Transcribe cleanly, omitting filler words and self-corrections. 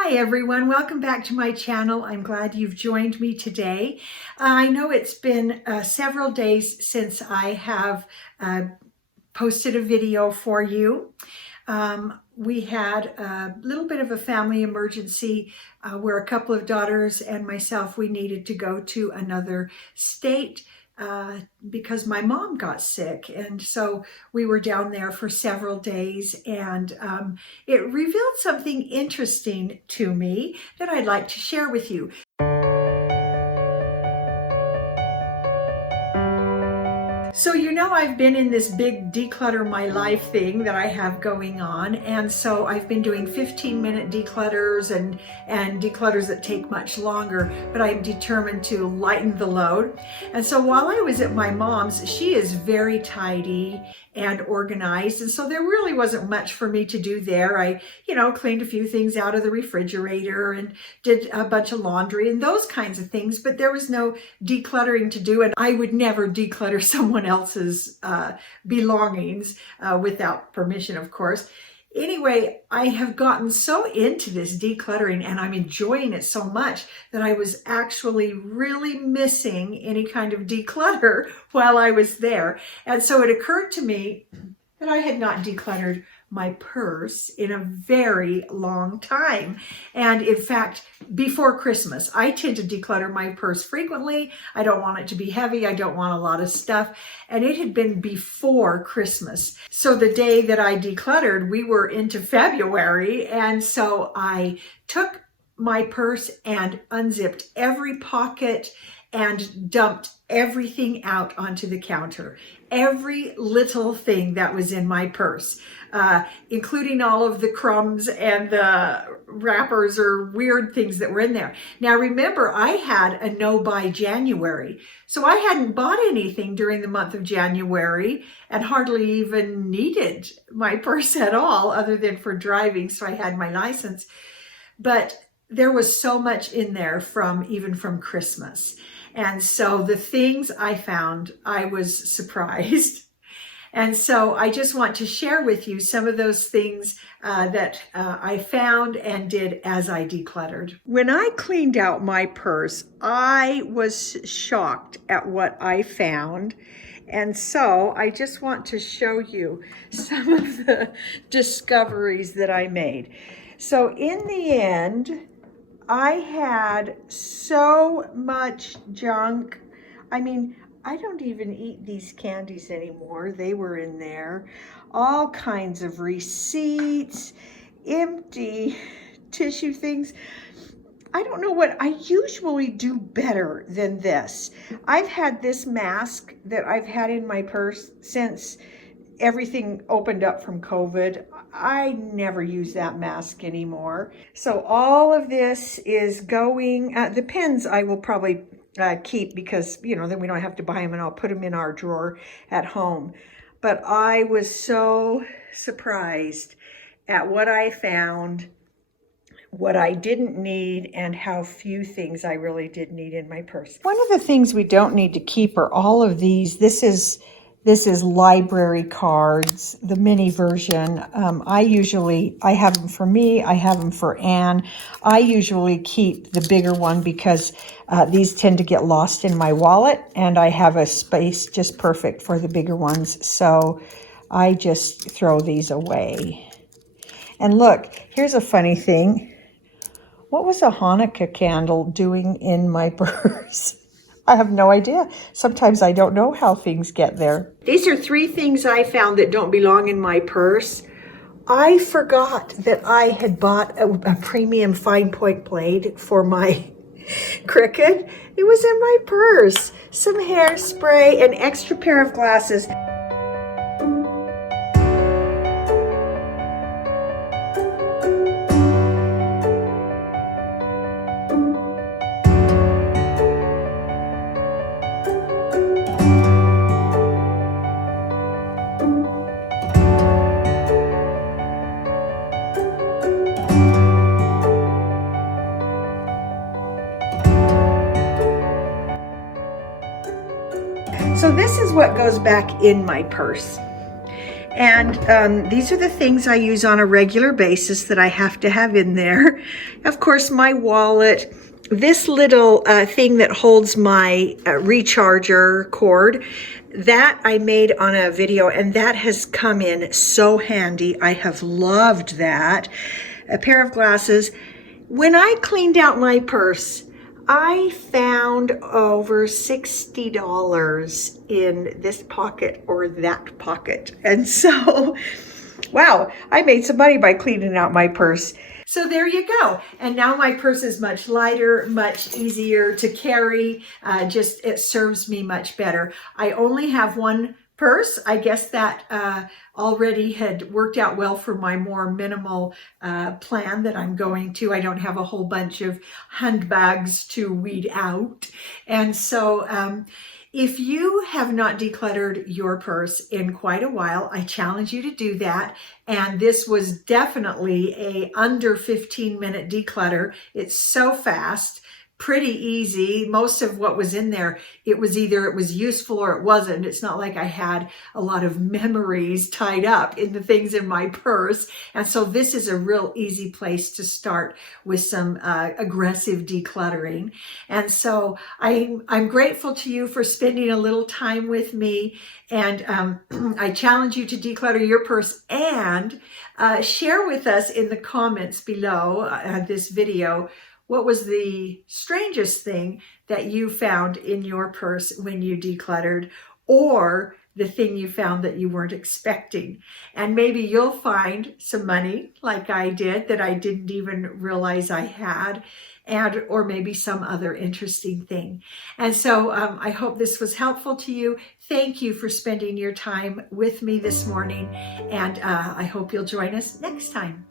Hi everyone, welcome back to my channel. I'm glad you've joined me today. I know it's been several days since I have posted a video for you. We had a little bit of a family emergency where a couple of daughters and myself, we needed to go to another state because my mom got sick. And so we were down there for several days, and it revealed something interesting to me that I'd like to share with you. So I've been in this big declutter my life thing that I have going on, and so I've been doing 15-minute declutters and declutters that take much longer, but I'm determined to lighten the load. And so while I was at my mom's, she is very tidy and organized, and so there really wasn't much for me to do there. I cleaned a few things out of the refrigerator and did a bunch of laundry and those kinds of things, but there was no decluttering to do, and I would never declutter someone else's belongings without permission, of course. Anyway, I have gotten so into this decluttering and I'm enjoying it so much that I was actually really missing any kind of declutter while I was there. And so it occurred to me that I had not decluttered my purse in a very long time. And in fact, before Christmas, I tend to declutter my purse frequently. I don't want it to be heavy. I don't want a lot of stuff. And it had been before Christmas. So the day that I decluttered, we were into February. And so I took my purse and unzipped every pocket and dumped everything out onto the counter. Every little thing that was in my purse, including all of the crumbs and the wrappers or weird things that were in there. Now remember, I had a no-buy January, so I hadn't bought anything during the month of January and hardly even needed my purse at all other than for driving, so I had my license. But there was so much in there even from Christmas. And so the things I found, I was surprised. And so I just want to share with you some of those things that I found and did as I decluttered. When I cleaned out my purse, I was shocked at what I found. And so I just want to show you some of the discoveries that I made. So in the end, I had so much junk. I mean, I don't even eat these candies anymore. They were in there. All kinds of receipts, empty tissue things. I don't know what, I usually do better than this. I've had this mask that I've had in my purse since everything opened up from COVID. I never use that mask anymore. So all of this is going, the pens I will probably keep because, then we don't have to buy them, and I'll put them in our drawer at home. But I was so surprised at what I found, what I didn't need, and how few things I really did need in my purse. One of the things we don't need to keep are all of these. This is library cards, the mini version. I have them for me. I have them for Anne. I usually keep the bigger one because these tend to get lost in my wallet, and I have a space just perfect for the bigger ones. So I just throw these away. And look, here's a funny thing. What was a Hanukkah candle doing in my purse? I have no idea. Sometimes I don't know how things get there. These are 3 things I found that don't belong in my purse. I forgot that I had bought a premium fine point blade for my Cricut. It was in my purse. Some hairspray, an extra pair of glasses. So this is what goes back in my purse. And these are the things I use on a regular basis that I have to have in there. Of course, my wallet, this little thing that holds my recharger cord, that I made on a video, and that has come in so handy. I have loved that. A pair of glasses. When I cleaned out my purse, I found over $60 in this pocket or that pocket. And so, wow, I made some money by cleaning out my purse. So there you go. And now my purse is much lighter, much easier to carry. It serves me much better. I only have one purse. I guess that already had worked out well for my more minimal plan that I'm going to. I don't have a whole bunch of handbags to weed out. And so if you have not decluttered your purse in quite a while, I challenge you to do that. And this was definitely a under 15-minute declutter. It's so fast, pretty easy. Most of what was in there, it was either it was useful or it wasn't. It's not like I had a lot of memories tied up in the things in my purse. And so this is a real easy place to start with some aggressive decluttering. And so I'm grateful to you for spending a little time with me. And I challenge you to declutter your purse and share with us in the comments below this video, what was the strangest thing that you found in your purse when you decluttered, or the thing you found that you weren't expecting? And maybe you'll find some money like I did that I didn't even realize I had, or maybe some other interesting thing. And so I hope this was helpful to you. Thank you for spending your time with me this morning, and I hope you'll join us next time.